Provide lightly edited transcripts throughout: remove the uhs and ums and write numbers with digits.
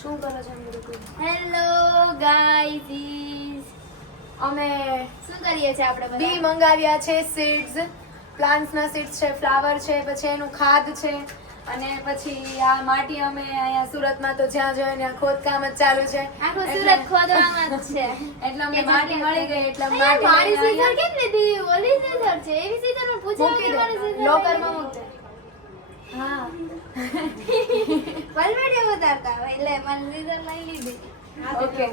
શું કરો છો હેલો ગાઈઝ, અમે શું કરીએ છીએ આપણે બી બધા? મંગાવ્યા છે, સીડ્સ, પ્લાન્ટ્સના સીડ્સ છે, ફ્લાવર છે, પછી એનું ખાદ છે, અને પછી આ માટી અમે અહીંયા સુરતમાં તો જ્યાં જોઈએ ત્યાં ખોદકામ જ ચાલુ છે. આખું એટલે- સુરત ખોદવામાં જ છે. એટલે અમને માટી મળી ગઈ એટલે અહીંયા માટી મારી લઈને સીઝર અહીંયા કેમ લીધી? ઓલી સીઝર છે, એવી સીઝરમાં પૂછ્યા મૂકી વગર મારી દે, સીઝર લોકરમાં લઈ મૂક દે. હા પલવડે ઉતારતા હોય એટલે મારી સીઝર લઈ લીધી. ઓકે.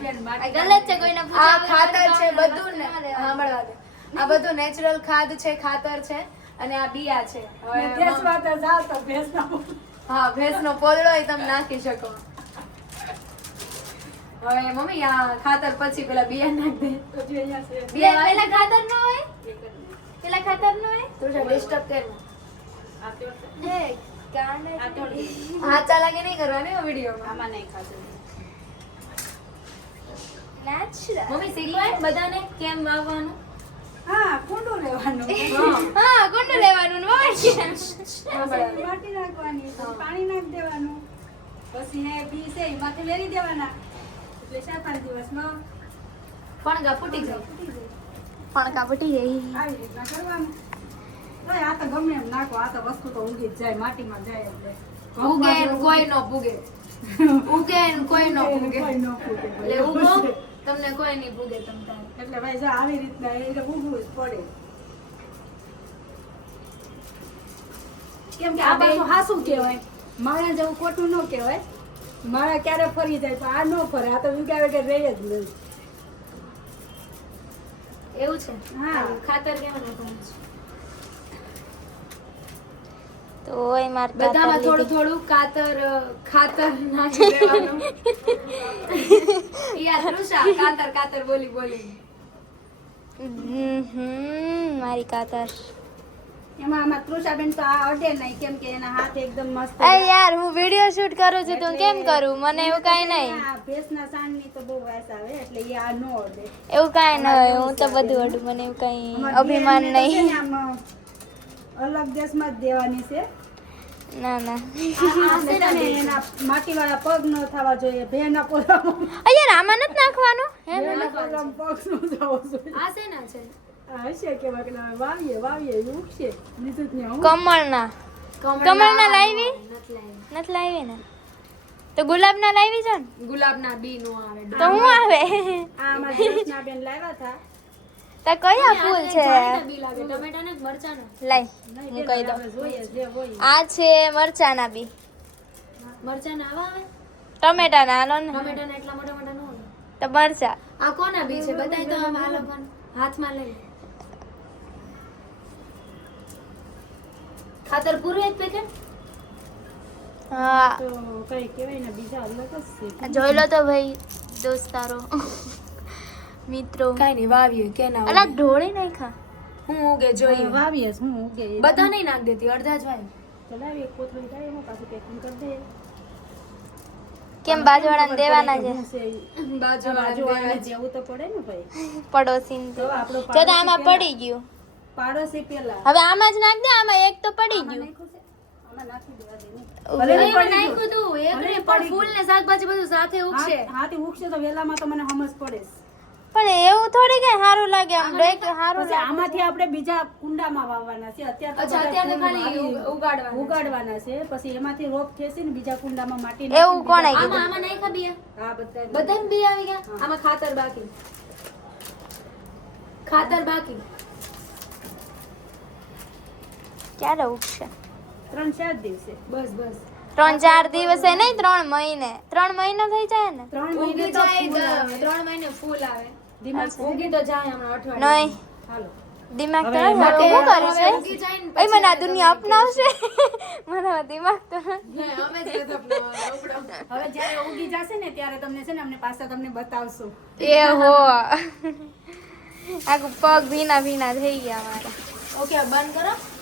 આ ગલત છે, કોઈને આ પૂછ્યા વગર ખાતર છે મારા બધું ને વસ્તુ ના સાંભળવા દે. આ બધું નેચરલ ખાદ છે, ખાતર છે, અને આ બિયા છે. હવે હા, ભેંસનો પોદળો એ તમે નાખી શકો. હવે મમ્મી આ ખાતર પછી પેલા બિયા નાખ દે. લેવાના. પેલા ખાતર નો હોય, પેલા ખાતર નો હોય. તું ડિસ્ટર્બ કર. હે, કાને હાચા લાગે નહીં કરવાની વિડીયોમાં. નેચરલ. મમ્મી શીખવાય બધાને કેમ વાવવાનું. હા, કુંડું લેવાનું ને વાવવાનું. હા, બરાબર. માટી નાખવાની, પછી પાણી નાખી દેવાનું, પછી એ બી છે એ માથે વેરી દેવાના, એટલે 4-5 દિવસમાં ફણગા ફૂટી જાય. ફૂટી જાય. ફણકા ફૂટી ગઈ. આવી રીતના કરવાનું. તોય આ તો ગમે એમ નાખો, આ તો વસ્તુ તો ઊંઘી જ જાય, માટીમાં જાય એટલે. ઉગે ને કોઈ નો પૂગે. ઉગે ને કોઈ નો પૂગે. કોઈ ન ફૂટે. એટલે ઉગો તમને કોઈ નહીં પૂગે તમ તારે. એટલે ભાઈ જો આવી રીતના એટલે ઊંઘવું જ પડે. કેમ કે આ પાછું હાસું કહેવાય, મારા જેવું ખોટું ન કહેવાય. મારા ક્યારે ફરી જાય તો આ ન ફરે, આ તો વીઘા વગર રહે જ નહીં. એવું છે. હા. ખાતર કેવું નાખવાનું છે? તો ઓય માર બધામાં થોડું થોડું ખાતર નાખી દેવાનું. યાર તૃષા કાતર કાતર બોલી બોલી. મારી કાતર. એમાં આમાં તૃષાબેન તો આ અડે નહીં, કેમ કે એના હાથ એકદમ મસ્ત. અરે યાર, હું વિડિયો શૂટ કરું છું તો હું કેમ કરું? મને એવું કાઈ નહીં. આ ભેંસના સાણની તો બહુ વાસ આવે, એટલે એ આ નો અડે. એવું કાઈ ન હોય, હું તો બધું અડું, મને એવું કાઈ અમારી અભિમાન બેનને તો છે નહીં. ને આમ અલગ દેશમાં જ દેવાની છે. ના ના. આ છે ને એના માટીવાળા પગ ન થવા જોઈએ, ભેના પોરામાં યાર, આમાં નથી નાખવાનું હે? ભેના પોરામાં પગ ન થવો જોઈએ. આ શેના છે? આ હશે કે વાવીએ એ ઉગશે. બીજું જ નહીં. હું કમળના. કમળના લાવી? નથી લાવી. નથી લાવી ને? તો ગુલાબના લાવી છે ને? ગુલાબના બી નો આવે. તો હું આવે? આ અમારા દેશનાબેન લાવ્યા હતા. તો કયા ફૂલ છે? જાણીતા બી લાગે. ટમેટાના કે મરચાના? લાઈ, નહીં, હું બેન, કહી દઉં. આપણે જોઈએ જે હોય. આ છે મરચાના બી. મરચાના આવા આવે? ટમેટાના હાલો ને. ટમેટાના એટલા મોટા મોટા ન હોય. તો મરચા. આ કોના બી છે? બતાય તો આમ આ લોકોને. હાથમાં લઈ લે. ખાતર પૂરું એક પેકેટ? હા, તો કઈ કહેવાય ને, બીજા અલગ જ છે. જોઈ લો તો ભાઈ દોસ્તારો મિત્રો. કાઈ નહીં વાવીએ કે ના અલા ઢોળી નાખા. હું ઉગે જોઈએ. વાવીએ જ, હું ઉગે એ. બધા નહીં નાખ દેતી, અડધા જ વાવી. તો લાવી એક કોથળી થાય એમાં પાછું પેકિંગ કરી દઈએ. કેમ બાજુવાળાને દેવાના છે? હું છે ઈ. બાજુવાળાને દેવું તો પડે ને ભાઈ. પડોશી તો આપણો જો તો આમાં પડી ગયું. પાડોશી પેલા હવે આમાં જ નાખ દે, આમાં એક તો પડી આમાં ગયું. નાખ્યું છે? આમાં નાખી દેવા દે ને. ઉભી ભલે રહી. નહીં એમાં પડી નાખ્યું તું, એક ભલે રે, પડી પણ ફૂલ ને શાકભાજી બધું સાથે ઉગશે. હાથી ઉગશે તો વેલામાં તો મને સમજ પડે છે. પણ એવું થોડી કે સારું લાગે, આમ ડેક સારું પછી લાગે. આમાંથી આપણે બીજા કુંડામાં વાવવાના છે. અત્યારે અચ્છા, અત્યારે ખાલી ઉગાડવાના. ઉગાડવાના છે. પછી એમાંથી રોપ ખેંચી ને બીજા કુંડામાં માટી એવું નાખીને કોણે આમાં કીધું? આમાં નાખ્યા બિયા? હા, બધા બધાને બી આવી ગયા? આમાં ખાતર બાકી. ખાતર બાકી. ક્યારે ઉગશે? 3-4 દિવસે. બસ બસ. 3-4 દિવસે નહીં, 3 મહિને. 3 મહિનો થઈ જાય ને? 3 ઉગી મહિને તો જાય ફૂલ આવે. 3 મહિને ફૂલ આવે. દિમાગ ઉગી તો જાય હમણાં અઠવાડિયે. નહીં, હાલો. દિમાગ તો હવે નથી. માટે શું હવે કરીશ? ઉગી જાય ને ઓય, મને આ દુનિયા અપનાવશે? મને આ દિમાગ તો પછી અમે જ નથી અપનાવવાના, ઉપડો. હવે જ્યારે ઉગી જશે ને ત્યારે તમને છે ને અમને પાછા તમને બતાવશું. એ હો આખું પગ ભીના ભીના થઈ ગયા મારા. ઓકે, બંધ કરો.